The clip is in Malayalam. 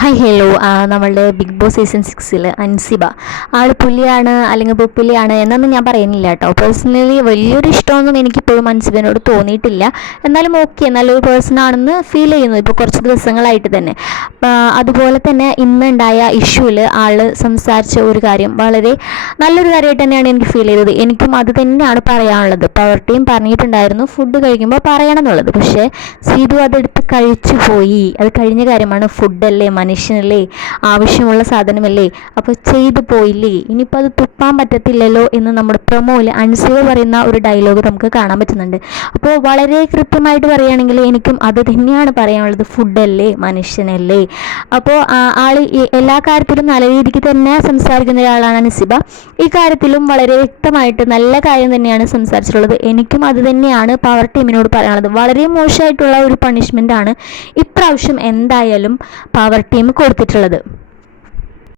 ഹായ് ഹലോ നമ്മളുടെ ബിഗ് ബോസ് സീസൺ സിക്സിൽ അൻസിബ. ആൾ പുലിയാണ് അല്ലെങ്കിൽ പുപ്പുലിയാണ് എന്നൊന്നും ഞാൻ പറയുന്നില്ല കേട്ടോ. പേഴ്സണലി വലിയൊരു ഇഷ്ടമൊന്നും എനിക്കിപ്പോഴും അൻസിബിനോട് തോന്നിയിട്ടില്ല. എന്നാലും ഓക്കെ നല്ലൊരു പേഴ്സൺ ആണെന്ന് ഫീൽ ചെയ്യുന്നു ഇപ്പോൾ കുറച്ച് ദിവസങ്ങളായിട്ട് തന്നെ. അതുപോലെ തന്നെ ഇന്നുണ്ടായ ഇഷ്യൂവിൽ ആൾ സംസാരിച്ച ഒരു കാര്യം വളരെ നല്ലൊരു കാര്യമായിട്ട് തന്നെയാണ് എനിക്ക് ഫീൽ ചെയ്തത്. എനിക്കും അത് തന്നെയാണ് പറയാനുള്ളത്. പവർ ടീം പറഞ്ഞിട്ടുണ്ടായിരുന്നു ഫുഡ് കഴിക്കുമ്പോൾ പറയണം എന്നുള്ളത്. പക്ഷേ സീതു അതെടുത്ത് കഴിച്ചു പോയി അത് കഴിഞ്ഞ കാര്യമാണ് ഫുഡല്ലേ മനുഷ്യനല്ലേ? ആവശ്യമുള്ള സാധനമല്ലേ? അപ്പോൾ ചെയ്തു പോയില്ലേ? ഇനിയിപ്പോൾ അത് തുപ്പാൻ പറ്റത്തില്ലല്ലോ എന്ന് നമ്മുടെ പ്രൊമോയിൽ അൻസിവ പറയുന്ന ഒരു ഡയലോഗ് നമുക്ക് കാണാൻ പറ്റുന്നുണ്ട്. അപ്പോൾ വളരെ കൃത്യമായിട്ട് പറയുകയാണെങ്കിൽ എനിക്കും അത് തന്നെയാണ് പറയാനുള്ളത്. ഫുഡല്ലേ മനുഷ്യനല്ലേ? അപ്പോൾ ആൾ എല്ലാ കാര്യത്തിലും നല്ല രീതിക്ക് തന്നെ സംസാരിക്കുന്ന ഒരാളാണ് അൻസിബ ഈ കാര്യത്തിലും വളരെ വ്യക്തമായിട്ട് നല്ല കാര്യം തന്നെയാണ് സംസാരിച്ചിട്ടുള്ളത്. എനിക്കും അത് തന്നെയാണ് പവർ ടീമിനോട് പറയാനുള്ളത്. വളരെ മോശമായിട്ടുള്ള ഒരു പണിഷ്മെന്റ് ആണ് ഇപ്രാവശ്യം എന്തായാലും പവർ ടീം കൊടുത്തിട്ടുള്ളത്.